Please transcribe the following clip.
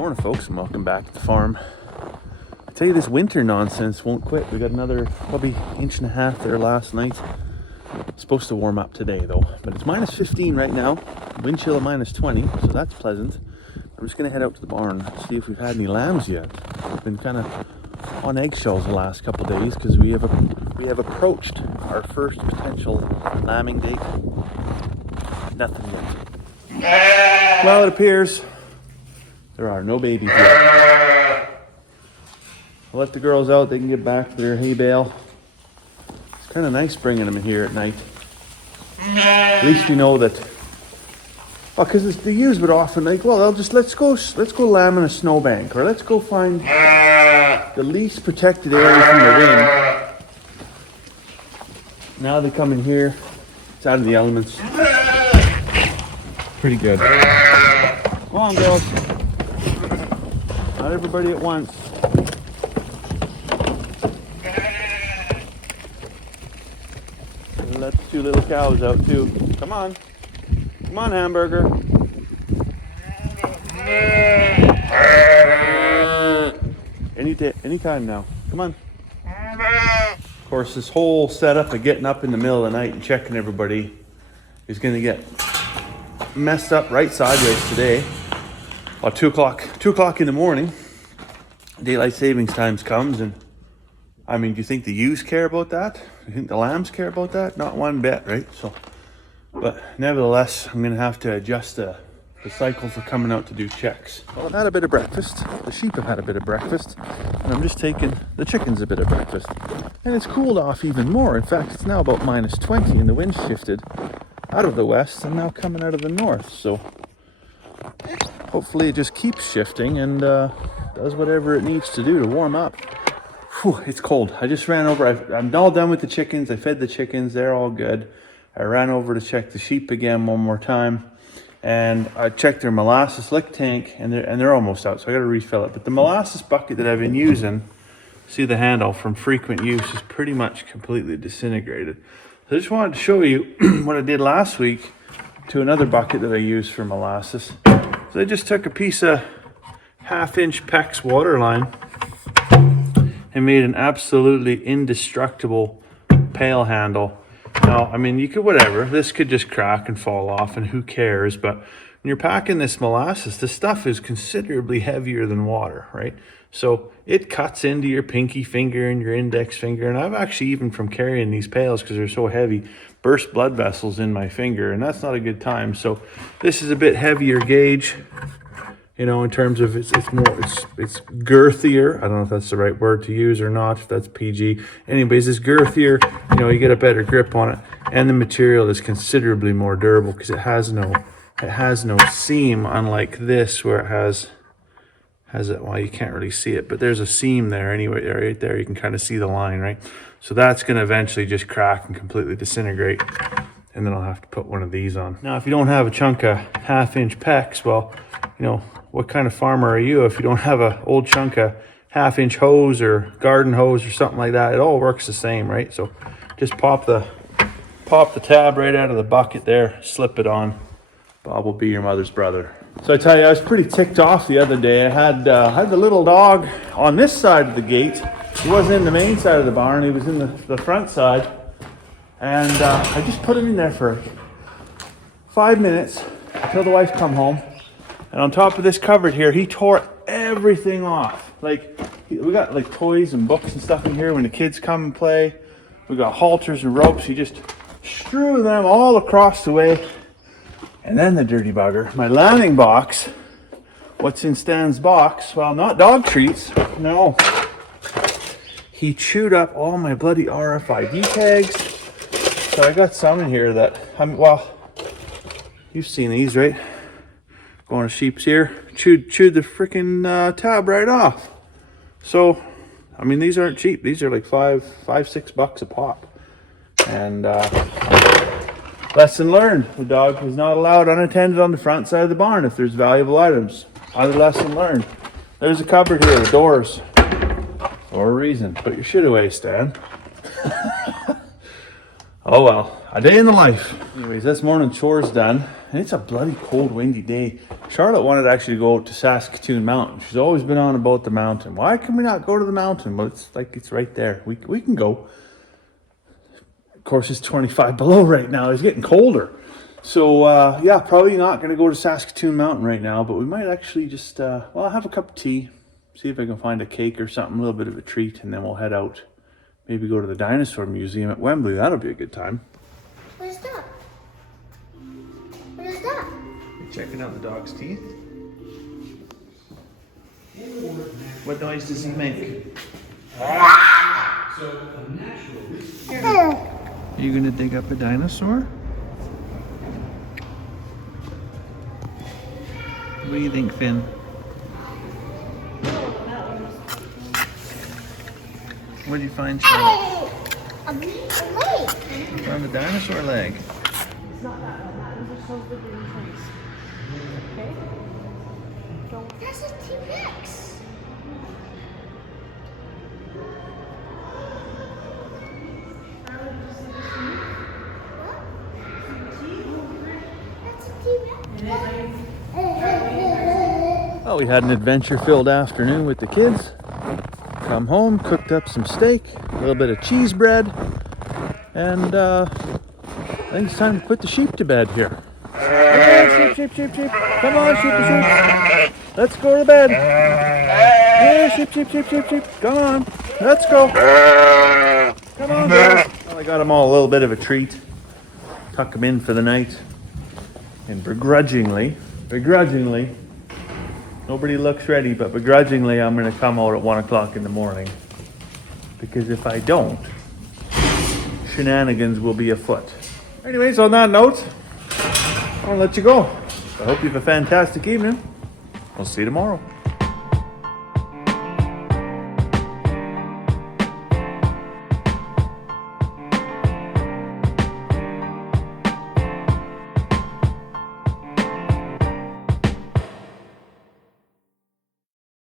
Morning folks, and welcome back to the farm. I tell you, this winter nonsense won't quit. We got another probably inch and a half there last night. It's supposed to warm up today though, but it's minus 15 right now, wind chill of minus 20, so that's pleasant. I'm just gonna head out to the barn, see if we've had any lambs yet. We've been kind of on eggshells the last couple of days because we have approached our first potential lambing date. Nothing yet. Well, it appears there are no babies yet. I'll let the girls out, they can get back to their hay bale. It's kind of nice bringing them in here at night. At least we know that, well, because the ewes would often like, well, they'll just, let's go lamb in a snowbank, or let's go find the least protected area from the wind. Now they come in here, it's out of the elements. Pretty good. Come on, girls. Not everybody at once. Let the two little cows out too. Come on. Come on, Hamburger. Anytime now. Come on. Of course, this whole setup of getting up in the middle of the night and checking everybody is going to get messed up right sideways today. About 2 o'clock in the morning, daylight savings times comes, and I mean, do you think the ewes care about that? Do you think the lambs care about that? Not one bit, right? So, but nevertheless, I'm gonna have to adjust the cycle for coming out to do checks. Well, I've had a bit of breakfast. The sheep have had a bit of breakfast, and I'm just taking the chickens a bit of breakfast. And it's cooled off even more. In fact, it's now about minus 20, and the wind shifted out of the west and now coming out of the north. So hopefully it just keeps shifting and does whatever it needs to do to warm up. Whew, it's cold. I just ran over. I'm all done with the chickens. I fed the chickens. They're all good. I ran over to check the sheep again one more time, and I checked their molasses lick tank, and they're almost out, so I got to refill it. But the molasses bucket that I've been using, see the handle, from frequent use is pretty much completely disintegrated. So I just wanted to show you what I did last week to another bucket that I use for molasses. So I just took a piece of 1/2-inch PEX water line and made an absolutely indestructible pail handle. Now, I mean, you could, whatever, this could just crack and fall off and who cares, but when you're packing this molasses, this stuff is considerably heavier than water, right? So it cuts into your pinky finger and your index finger, and I've actually, even from carrying these pails because they're so heavy, burst blood vessels in my finger, and that's not a good time. So this is a bit heavier gauge, you know, in terms of it's girthier. I don't know if that's the right word to use or not, if that's PG. Anyways, it's girthier, you know, you get a better grip on it, and the material is considerably more durable because it has no seam, unlike this where it has it, well, you can't really see it, but there's a seam there anyway, right there. You can kind of see the line, right? So that's going to eventually just crack and completely disintegrate, and then I'll have to put one of these on. Now, if you don't have a chunk of 1/2-inch PEX, well, you know, what kind of farmer are you if you don't have an old chunk of 1/2-inch hose or garden hose or something like that? It all works the same, right? So just pop the tab right out of the bucket there, slip it on. Bob will be your mother's brother. So I tell you, I was pretty ticked off the other day. I had the little dog on this side of the gate. He wasn't in the main side of the barn. He was in the front side. And I just put him in there for 5 minutes until the wife come home. And on top of this cupboard here, he tore everything off. Like, we got like toys and books and stuff in here when the kids come and play. We got halters and ropes. He just threw them all across the way. And then the dirty bugger, my landing box, what's in Stan's box? Well, not dog treats, no. He chewed up all my bloody RFID tags. So I got some in here that, well, you've seen these, right? Going to sheep's ear, chewed the freaking tab right off. So, I mean, these aren't cheap. These are like $5-6 a pop. And lesson learned, the dog is not allowed unattended on the front side of the barn if there's valuable items. Other lesson learned. There's a cupboard here, the doors, for a reason. Put your shit away, Stan. Oh well, a day in the life. Anyways, this morning chores done, and it's a bloody cold, windy day. Charlotte wanted to actually go out to Saskatoon Mountain. She's always been on about the mountain. Why can we not go to the mountain? Well, it's like it's right there. We can go. Of course, it's 25 below right now. It's getting colder. So, yeah, probably not going to go to Saskatoon Mountain right now, but we might actually just, well, I'll have a cup of tea, see if I can find a cake or something, a little bit of a treat, and then we'll head out. Maybe go to the Dinosaur Museum at Wembley. That'll be a good time. What is that? What is that? You're checking out the dog's teeth? What noise does he make? Are you going to dig up a dinosaur? What do you think, Finn? What did you find, Charlotte? A leg. You found a dinosaur leg. It's not that one. That one just shows the green face. Okay? That's a T-Rex. That's a T-Rex. Well, we had an adventure-filled afternoon with the kids. Come home, cooked up some steak, a little bit of cheese bread, and I think it's time to put the sheep to bed here. Hey, sheep. Come on, sheep. Let's go to bed. Yeah, sheep. Come on. Let's go. Come on, guys. Well, I got them all a little bit of a treat. Tuck them in for the night. And begrudgingly, nobody looks ready, but begrudgingly, I'm going to come out at 1 o'clock in the morning. Because if I don't, shenanigans will be afoot. Anyways, on that note, I'll let you go. I hope you have a fantastic evening. I'll see you tomorrow.